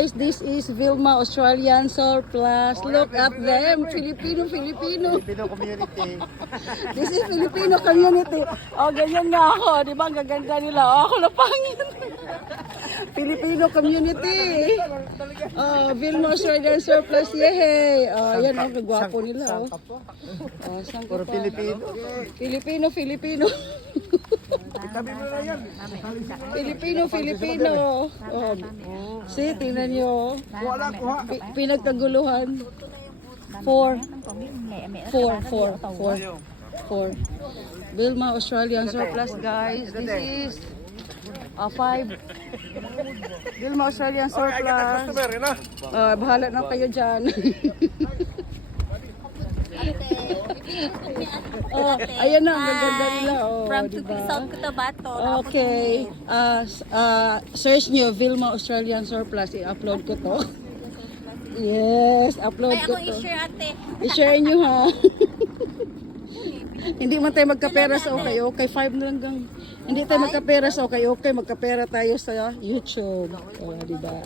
This is Vilma Australian Surplus. Look at them, Filipino. Filipino community. This is Filipino community. Oh, ganyan nga ako. Di ba? Ang gaganda nila. Oh, ako na pangit. Filipino community. Oh, Vilma Australian Surplus. Yehey. Oh, yan ang kagwapo nila. Oh, saan ka Puro pa? Filipino. Filipino. Itabi mo na yan. Filipino. Oh, see, tingnan nyo. Wala, kuha. Pinagkaguluhan. Four. Vilma Australian Surplus, guys. This is 5. Vilma Australian Surplus. Bahala na kayo dyan. Oh, ayan na, ang gaganda nila. Oh, From diba? Tupi South Cotabato. Okay. Search nyo, Vilma Australian Surplus. I-upload ko to. Yes, upload Ay, ko akong to. i-share ate. I-share nyo ha. Hindi man tayo magkapera sa okay. 5 na lang gang. Hindi tayo magkapera sa okay. Magkapera tayo sa YouTube. Oh, diba?